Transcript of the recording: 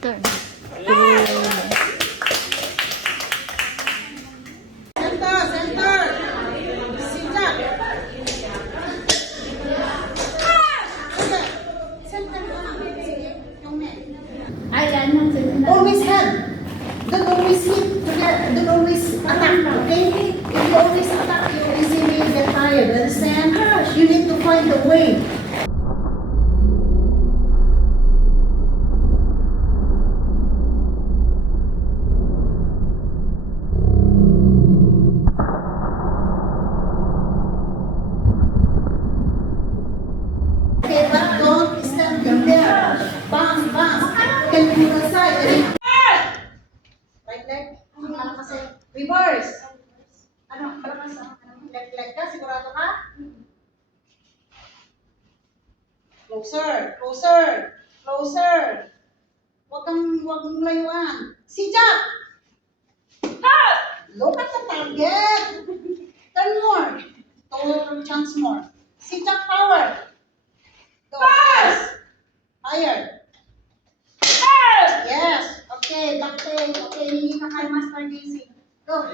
Turn. Center. Sit up. Center. Sige, yung men. Ayan, nang Always help. Don't always hit. Don't always attack. Okay? If you always attack, you easily get tired. Understand? You need to find a way. Okay, but don't stand there. Bounce. Can you move aside? Right leg. Kasi reverse. Ano? Malakas. Left leg ka? Sigurado ka? Closer. Huwag mong layuan. Sit up. Look at the target. Turn more. Total chance more. Sit up, power. Go. Higher. Yes. Okay, back leg. Okay, hindi ka kay Master Daisy. Go.